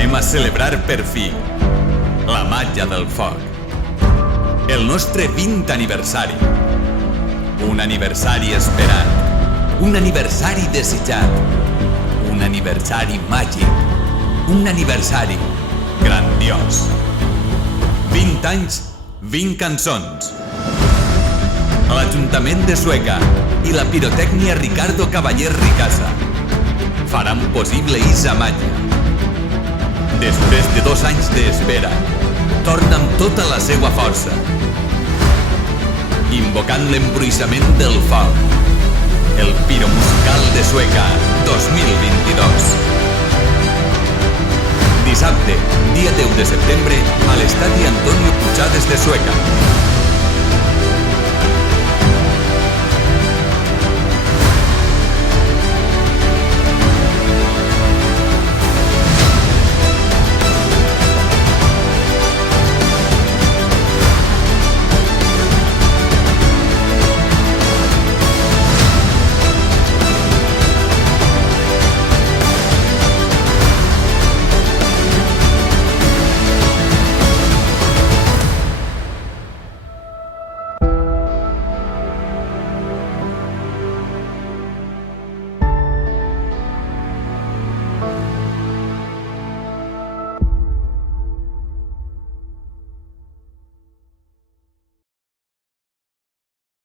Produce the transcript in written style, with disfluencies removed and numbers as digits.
Anem a celebrar per fi la màgia del foc. El nostre 20 aniversari. Un aniversari esperat. Un aniversari desitjat. Un aniversari màgic. Un aniversari grandiós. 20 anys, 20 cançons. L'Ajuntament de Sueca i la pirotècnia Ricardo Cavaller Ricasa faran possible esa màgia. Després de 2 anys d'espera, torna amb tota la seva força, invocant l'embruixament del foc. El Piromusical de Sueca 2022. Dissabte, dia 10 de setembre, a l'estadi Antonio Puigades de Sueca.